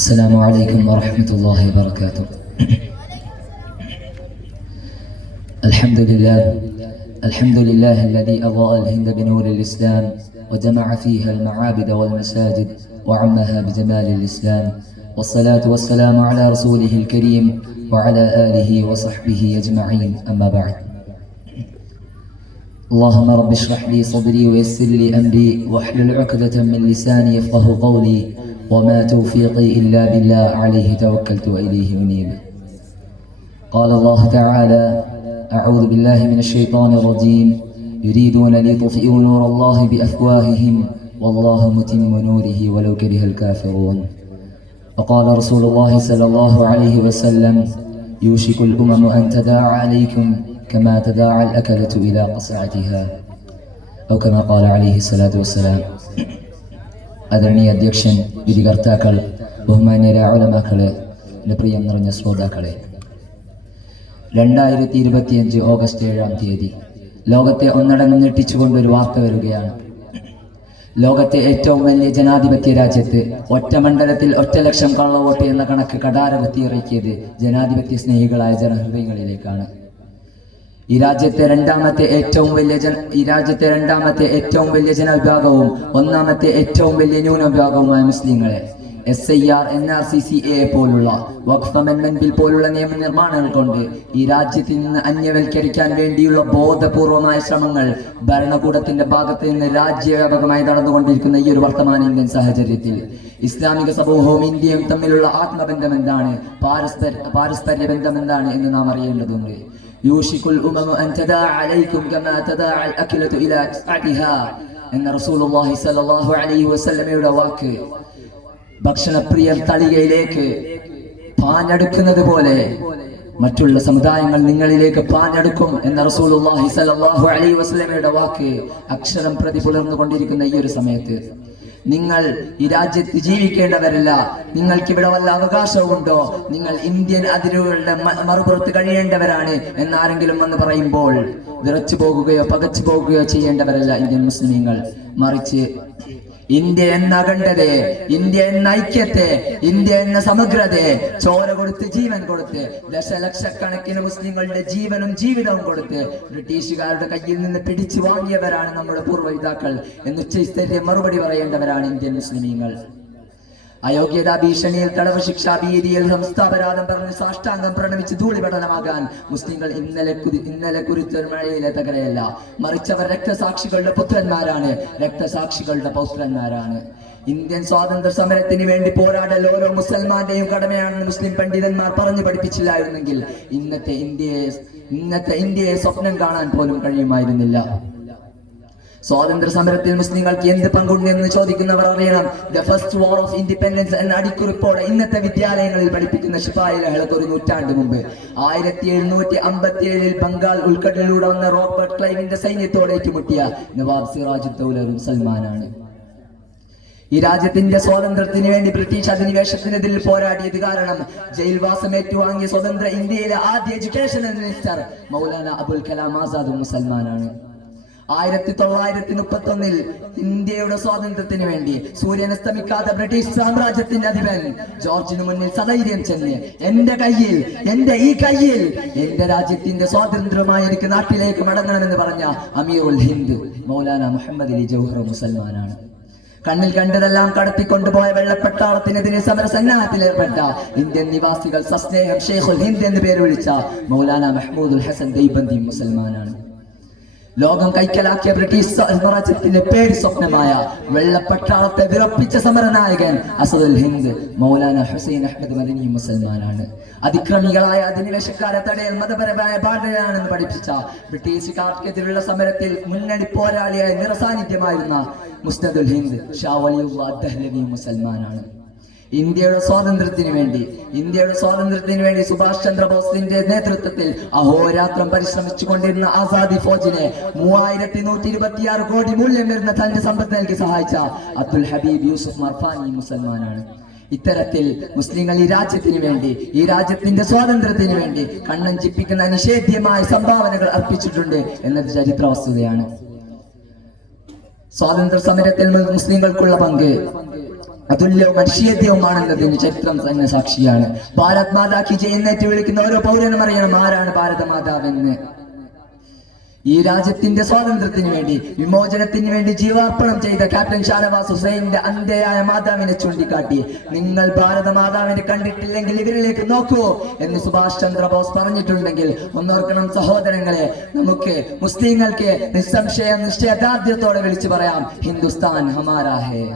السلام عليكم ورحمة الله وبركاته. الحمد لله الذي أضاء الهند بنور الإسلام وجمع فيها المعابد والمساجد وعمها بجمال الإسلام، والصلاة والسلام على رسوله الكريم وعلى آله وصحبه أجمعين، أما بعد. اللهم رب اشرح لي صدري ويسر لي أمري واحلل عقدة من لساني يفقه قولي، وما توفيقي إلا بالله عليه توكلت وإليه أنيب. قال الله تعالى: أعوذ بالله من الشيطان الرجيم، يريدون ليطفئوا نور الله بأفواههم والله متم نوره ولو كره الكافرون. وقال رسول الله صلى الله عليه وسلم: يوشك الأمم أن تداعى عليكم كما تداعى الأكلة إلى قصعتها، أو كما قال عليه الصلاة والسلام. ആദരണീയ അധ്യക്ഷൻ, വിധികർത്താക്കൾ, ബഹുമാന്യരായ ഉലമാക്കളെ, എൻ്റെ പ്രിയം നിറഞ്ഞ ശ്രോതാക്കളെ, 2025 ഓഗസ്റ്റ് 7-ാം തീയതി ലോകത്തെ ഒന്നടങ്കം ഞെട്ടിച്ചുകൊണ്ടൊരു വാർത്ത വരികയാണ്. ലോകത്തെ ഏറ്റവും വലിയ ജനാധിപത്യ രാജ്യത്ത് ഒറ്റ മണ്ഡലത്തിൽ 1 ലക്ഷം കള്ളവോട്ട് എന്ന കണക്ക് കടാര കുത്തിയിറക്കിയത് ജനാധിപത്യ സ്നേഹികളായ ജനഹൃദയങ്ങളിലേക്കാണ്. ഈ രാജ്യത്തെ രണ്ടാമത്തെ ഏറ്റവും വലിയ ജനവിഭാഗവും ഒന്നാമത്തെ ഏറ്റവും വലിയ ന്യൂനവിഭാഗവുമായ മുസ്ലിങ്ങളെ SIR, NRCCA പോലുള്ള വഖഫ് അമെൻമെന്റ് ബിൽ പോലുള്ള നിയമനിർമ്മാണങ്ങൾ കൊണ്ട് ഈ രാജ്യത്തിൽ നിന്ന് അന്യവൽക്കരിക്കാൻ വേണ്ടിയുള്ള ബോധപൂർവമായ ശ്രമങ്ങൾ ഭരണകൂടത്തിന്റെ ഭാഗത്ത് നിന്ന് രാജ്യവ്യാപകമായി നടന്നുകൊണ്ടിരിക്കുന്ന ഈ ഒരു വർത്തമാന ഇന്ത്യൻ സാഹചര്യത്തിൽ ഇസ്ലാമിക സമൂഹവും ഇന്ത്യയും തമ്മിലുള്ള ആത്മബന്ധം എന്താണ്, പാരസ്പര്യ ബന്ധം എന്താണ് എന്ന് നാം അറിയേണ്ടതുണ്ട്. യൂഷിക്കുൽ ഉമമു അൻ തദാഅ അലൈക്കും കമാ തദാഅ അൽഅക്ലതു ഇലാ ഖസ്അതിഹാ എന്ന റസൂലുള്ളാഹി സ്വല്ലല്ലാഹു അലൈഹി വസല്ലമയുടെ വാക്ക് ഭക്ഷണപ്രിയർ തളികയിലേക്ക് പാഞ്ഞടുക്കുന്നത് പോലെ മറ്റുള്ള സമുദായങ്ങൾ നിങ്ങളിലേക്ക് പാഞ്ഞടുക്കും എന്ന റസൂലുള്ളാഹി സ്വല്ലല്ലാഹു അലൈഹി വസല്ലമയുടെ വാക്ക് അക്ഷരം പ്രതി പുലർന്നുകൊണ്ടിരിക്കുന്ന ഈ ഒരു സമയത്ത് നിങ്ങൾ ഈ രാജ്യത്ത് ജീവിക്കേണ്ടവരല്ല, നിങ്ങൾക്ക് ഇവിടെ വല്ല അവകാശവുമുണ്ടോ, നിങ്ങൾ ഇന്ത്യൻ അതിരുകളുടെ മറുപുറത്ത് കഴിയേണ്ടവരാണ് എന്നാരെങ്കിലും വന്ന് പറയുമ്പോൾ വിറച്ചു പോകുകയോ പകച്ചു പോകുകയോ ചെയ്യേണ്ടവരല്ല ഇന്ത്യൻ മുസ്ലിമീങ്ങൾ. മറിച്ച് ഇന്ത്യ എന്ന അഖണ്ഡതയെ, ഇന്ത്യ എന്ന ഐക്യത്തെ, ഇന്ത്യ എന്ന സമഗ്രതയെ ചോര കൊടുത്ത് ജീവൻ കൊടുത്ത് ദശലക്ഷക്കണക്കിന് മുസ്ലിങ്ങളുടെ ജീവനും ജീവിതവും കൊടുത്ത് ബ്രിട്ടീഷുകാരുടെ കയ്യിൽ നിന്ന് പിടിച്ചു വാങ്ങിയവരാണ് നമ്മുടെ പൂർവ്വപിതാക്കൾ എന്ന് ഉച്ചസ്ഥിര മറുപടി പറയേണ്ടവരാണ് ഇന്ത്യൻ മുസ്ലിമീങ്ങൾ. അയോഗ്യതാ ഭീഷണിയിൽ, തടവ് ശിക്ഷാ ഭീതിയിൽ, സംസ്ഥാപരാധം പറഞ്ഞ് സാഷ്ടാംഗം പ്രണമിച്ച് ധൂളിപടലമാകാൻ മുസ്ലിങ്ങൾ ഇന്നലെ കുരുത്തൊരു മഴയിലെ തകരയല്ല, മറിച്ചവർ രക്തസാക്ഷികളുടെ പുത്രന്മാരാണ്, രക്തസാക്ഷികളുടെ പൗത്രന്മാരാണ്. ഇന്ത്യൻ സ്വാതന്ത്ര്യ സമരത്തിന് വേണ്ടി പോരാടൽ ഓരോ മുസൽമാന്റെയും കടമയാണെന്ന് മുസ്ലിം പണ്ഡിതന്മാർ പറഞ്ഞു പഠിപ്പിച്ചില്ലായിരുന്നെങ്കിൽ ഇന്നത്തെ ഇന്ത്യയെ സ്വപ്നം കാണാൻ പോലും കഴിയുമായിരുന്നില്ല. സ്വാതന്ത്ര്യ സമരത്തിൽ മുസ്ലിങ്ങൾക്ക് എന്ത് പങ്കുണ്ട് എന്ന് ചോദിക്കുന്നവർ അറിയണം. The first war of independence എന്ന അടിക്കുറിപ്പോടെ ഇന്നത്തെ വിദ്യാലയങ്ങളിൽ പഠിപ്പിക്കുന്ന ശിപായി ലഹളക്ക് ഒരു നൂറ്റാണ്ട് മുമ്പ് 1757 ബംഗാൾ ഉൾക്കടലിലൂടെ വന്ന റോബർട്ട് ക്ലൈവിന്റെ സൈന്യത്തോടെ ഏറ്റുമുട്ടിയ നവാബ് സിറാജുദ്ദൗലയും സൽമാനാണ്. ഈ രാജ്യത്തിന്റെ സ്വാതന്ത്ര്യത്തിന് വേണ്ടി ബ്രിട്ടീഷ് അധിനിവേശത്തിനെതിരെ പോരാടിയത് കാരണം ജയിൽവാസം ഏറ്റുവാങ്ങിയ സ്വതന്ത്ര ഇന്ത്യയിലെ ആദ്യ എഡ്യൂക്കേഷണൽ മിനിസ്റ്റർ മൗലാന അബുൽ കലാം ആസാദും മുസൽമാനാണ്. 1931 ഇന്ത്യയുടെ സ്വാതന്ത്ര്യത്തിന് വേണ്ടി സൂര്യനസ്തമിക്കാത്ത ബ്രിട്ടീഷ് സാമ്രാജ്യത്തിന്റെ അധിപൻ ജോർജിന് മുന്നിൽ സധൈര്യം ചെന്ന് എന്റെ ഈ കയ്യിൽ എന്റെ രാജ്യത്തിന്റെ സ്വാതന്ത്ര്യമായി എനിക്ക് നാട്ടിലേക്ക് മടങ്ങണമെന്ന് പറഞ്ഞ അമീറുൽ ഹിന്ദ് മൗലാന മുഹമ്മദ് അലി ജൗഹർ മുസൽമാനാണ്. കണ്ണിൽ കണ്ടതെല്ലാം കടത്തിക്കൊണ്ടുപോയ വെള്ളപ്പട്ടാളത്തിനെതിരെ സമരസന്നാഹത്തിൽ ഏർപ്പെട്ട ഇന്ത്യൻ നിവാസികൾ സസ്നേഹം ഷെയ്ഖുൽ ഹിന്ദ് എന്ന് പേര് വിളിച്ച മൗലാന മഹ്മൂദുൽ ഹസൻ ദൈബന്ദി മുസൽമാനാണ്. ലോകം കൈക്കലാക്കിയ ബ്രിട്ടീഷ് സാമ്രാജ്യത്തിന്റെ പേര് സ്വപ്നമായ വെള്ളപ്പട്ടാളത്തെ വിറപ്പിച്ച സമരനായകൻ അസദുൽ ഹിന്ദ് മൗലാന ഹുസൈൻ അഹ്മദ് മദനി മുസൽമാനാണ്. അതിക്രമികളായ അധിനിവേശക്കാരെ തടയൽ മതപരമായ ബാധ്യതയാണെന്ന് പഠിപ്പിച്ച ബ്രിട്ടീഷുകാർക്കെതിരെയുള്ള സമരത്തിൽ മുന്നണി പോരാളിയായ നിറസാന്നിധ്യമായിരുന്ന മുസ്നദുൽ ഹിന്ദ് ഷാ വലിയുല്ലാഹ് ദഹ്ലവി മുസൽമാനാണ്. ഇന്ത്യയുടെ സ്വാതന്ത്ര്യത്തിന് വേണ്ടി സുഭാഷ് ചന്ദ്രബോസിന്റെ നേതൃത്വത്തിൽ അഹോരാത്രം പരിശ്രമിച്ചു കൊണ്ടിരുന്ന ആസാദി ഫൗജിനെ 3126 കോടി മൂല്യം വരുന്ന തന്റെ സമ്പത്ത് നൽകി സഹായിച്ച അബ്ദുൽ ഹബീബ് യൂസുഫ് മർഫാനി മുസൽമാനാണ്. ഇത്തരത്തിൽ മുസ്ലിങ്ങൾ ഈ രാജ്യത്തിന് വേണ്ടി, ഈ രാജ്യത്തിന്റെ സ്വാതന്ത്ര്യത്തിന് വേണ്ടി കണ്ണഞ്ചിപ്പിക്കുന്ന നിഷേധ്യമായ സംഭാവനകൾ അർപ്പിച്ചിട്ടുണ്ട് എന്നത് ചരിത്ര വസ്തുതയാണ്. സ്വാതന്ത്ര്യ സമരത്തിൽ മുസ്ലിങ്ങൾക്കുള്ള പങ്ക് അതുല്യവും മനുഷ്യത്വവുമാണെന്നതിന് ചരിത്രം തന്നെ സാക്ഷിയാണ്. ഭാരത് മാതാക്ക് ചെയ്യുന്നേറ്റ് വിളിക്കുന്ന ഓരോ പൗരനും അറിയണം ആരാണ് ഭാരതമാതാവെന്ന്. ഈ രാജ്യത്തിന്റെ സ്വാതന്ത്ര്യത്തിന് വേണ്ടി, വിമോചനത്തിന് വേണ്ടി ജീവാർപ്പണം ചെയ്ത ക്യാപ്റ്റൻ ഷാനവാസ് ഹുസൈന്റെ അന്ധയായ മാതാവിനെ ചൂണ്ടിക്കാട്ടി നിങ്ങൾ ഭാരത മാതാവിനെ കണ്ടിട്ടില്ലെങ്കിൽ ഇവരിലേക്ക് നോക്കൂ എന്ന് സുഭാഷ് ചന്ദ്രബോസ് പറഞ്ഞിട്ടുണ്ടെങ്കിൽ ഒന്നോർക്കണം സഹോദരങ്ങളെ, നമുക്ക് മുസ്ലിങ്ങൾക്ക് നിസ്സംശയം നിശ്ചയദാർഢ്യത്തോടെ വിളിച്ചു പറയാം, ഹിന്ദുസ്ഥാൻ ഹമാരാ ഹേ.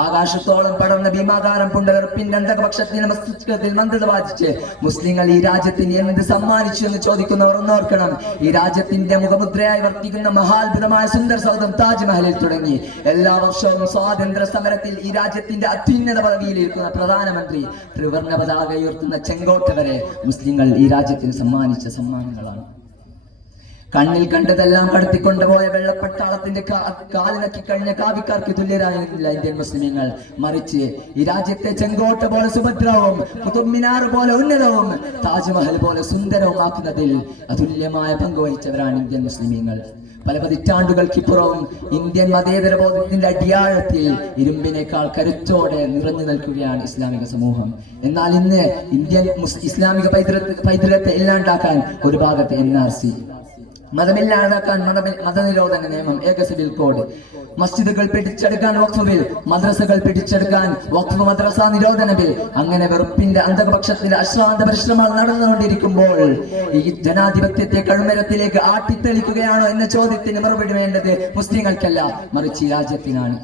ആകാശത്തോളം പടർന്ന ഭീമാകാരം പുണ്ടകർപ്പിന്റെ അന്ധപക്ഷത്തിന്റെ മസ്തിഷ്കത്തിൽ മന്ദത ബാധിച്ച് മുസ്ലിങ്ങൾ ഈ രാജ്യത്തിന് എന്ത് സമ്മാനിച്ചു എന്ന് ചോദിക്കുന്നവർ ഒന്നോർക്കണം, ഈ രാജ്യത്തിന്റെ മുഖമുദ്രയായി വർത്തിക്കുന്ന മഹാത്ഭുതമായ സുന്ദർ സൗധം താജ്മഹലിൽ തുടങ്ങി എല്ലാ വർഷവും സ്വാതന്ത്ര്യ സമരത്തിൽ ഈ രാജ്യത്തിന്റെ അത്യുന്നത പദവിയിലിരിക്കുന്ന പ്രധാനമന്ത്രി ത്രിവർണ്ണ പതാക ഉയർത്തുന്ന ചെങ്കോട്ട വരെ മുസ്ലിങ്ങൾ ഈ രാജ്യത്തിന് സമ്മാനിച്ച സമ്മാനങ്ങളാണ്. കണ്ണിൽ കണ്ടതെല്ലാം കടത്തിക്കൊണ്ടുപോയ വെള്ളപ്പട്ടാളത്തിന്റെ കാലിനക്കി കഴിഞ്ഞ കാവിക്കാർക്ക് തുല്യരായിരുന്നില്ല ഇന്ത്യൻ മുസ്ലിമീങ്ങൾ. മറിച്ച് ഈ രാജ്യത്തെ ചെങ്കോട്ട പോലെ സുഭദ്രവും കുതുബ് മിനാർ പോലെ ഉന്നതവും താജ്മഹൽ പോലെ സുന്ദരവുമാക്കുന്നതിൽ അതുല്യമായ പങ്കുവഹിച്ചവരാണ് ഇന്ത്യൻ മുസ്ലിമീങ്ങൾ. പല പതിറ്റാണ്ടുകൾക്കിപ്പുറവും ഇന്ത്യൻ മതേതര ബോധത്തിന്റെ അടിയാഴത്തിൽ ഇരുമ്പിനേക്കാൾ കരുത്തോടെ നിറഞ്ഞു നിൽക്കുകയാണ് ഇസ്ലാമിക സമൂഹം. എന്നാൽ ഇന്ന് ഇന്ത്യൻ ഇസ്ലാമിക പൈതൃകത്തെ ഇല്ലാണ്ടാക്കാൻ ഒരു ഭാഗത്ത് NRC, മതമില്ലാതാക്കാൻ മതനിരോധന നിയമം, ഏക സിവിൽ കോഡ്, മസ്ജിദുകൾ പിടിച്ചെടുക്കാൻ വഖഫ് ബിൽ, മദ്രസകൾ പിടിച്ചെടുക്കാൻ വഖഫ് മദ്രസ നിരോധന ബിൽ, അങ്ങനെ വെറുപ്പിന്റെ അന്ധപക്ഷത്തിന്റെ അശ്രാന്ത പരിശ്രമങ്ങൾ നടന്നുകൊണ്ടിരിക്കുമ്പോൾ ഈ ജനാധിപത്യത്തെ കഴുമരത്തിലേക്ക് ആട്ടിത്തെളിക്കുകയാണോ എന്ന ചോദ്യത്തിന് മറുപടി വേണ്ടത് മുസ്ലിങ്ങൾക്കല്ല, മറിച്ച് ഈ രാജ്യത്തിനാണ്.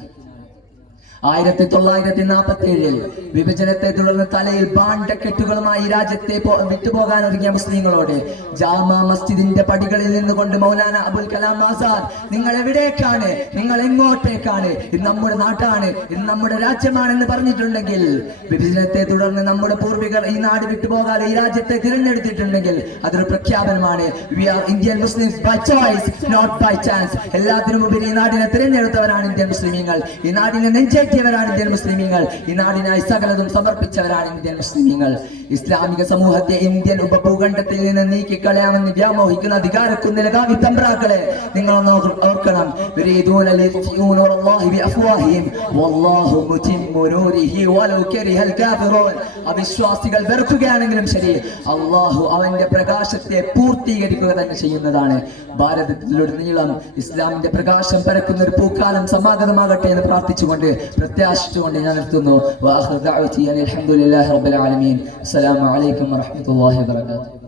1947 വിഭജനത്തെ തുടർന്ന് തലയിൽ ബാണ്ടക്കെട്ടുകളുമായി രാജ്യത്തെ വിട്ടുപോകാൻ ഒരുങ്ങിയ മുസ്ലിങ്ങളോട് ജാമാ മസ്ജിദിന്റെ പടികളിൽ നിന്നുകൊണ്ട് മൗലാന അബുൽ കലാം ആസാദ് നിങ്ങൾ എവിടേക്കാണ്, നിങ്ങൾ എങ്ങോട്ടേക്കാണ്, ഇത് നമ്മുടെ നാട്ടാണ്, ഇത് നമ്മുടെ രാജ്യമാണെന്ന് പറഞ്ഞിട്ടുണ്ടെങ്കിൽ, വിഭജനത്തെ തുടർന്ന് നമ്മുടെ പൂർവികർ ഈ നാട് വിട്ടുപോകാതെ ഈ രാജ്യത്തെ തിരഞ്ഞെടുത്തിട്ടുണ്ടെങ്കിൽ അതൊരു പ്രഖ്യാപനമാണ്. We are Indian Muslims by choice not by chance. എല്ലാത്തിനും ഉപരി ഈ നാടിനെ തിരഞ്ഞെടുത്തവരാണ് ഇന്ത്യൻ മുസ്ലിമീങ്ങൾ, ഈ നാടിനെ നെഞ്ചേറ്റിയവരാണ് ഇന്ത്യൻ മുസ്ലിമീങ്ങൾ, ഈ നാടിനായി സകലതും സമർപ്പിച്ചവരാണ് ഇന്ത്യൻ മുസ്ലിമീങ്ങൾ. ഇസ്ലാമിക സമൂഹത്തെ ഇന്ത്യൻ ഉപഭൂഖണ്ഡത്തിൽ നിന്ന് നീക്കിക്കളയാമെന്ന് വ്യാമോഹിക്കുന്ന അധികാരക്കുന്നിലെ കാവി തമ്പ്രാക്കളെ നിങ്ങളൊന്ന് ഓർക്കണം. അവിശ്വാസികൾ വെറുക്കുകയാണെങ്കിലും ശരി, അള്ളാഹു അവന്റെ പ്രകാശത്തെ പൂർത്തീകരിക്കുക തന്നെ ചെയ്യുന്നതാണ്. ഭാരതത്തിലുടനീളം ഇസ്ലാമിന്റെ പ്രകാശം പരക്കുന്ന ഒരു പൂക്കാലം സമാഗതമാകട്ടെ എന്ന് പ്രാർത്ഥിച്ചുകൊണ്ട് പ്രത്യാശിച്ചുകൊണ്ട് ഞാൻ നിർത്തുന്നു. അൽഹംദുലില്ലാഹി റബ്ബിൽ ആലമീൻ. അസ്സലാമു അലൈക്കും വറഹ്മത്തുള്ളാഹി വബറകാതുഹു.